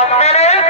minutes.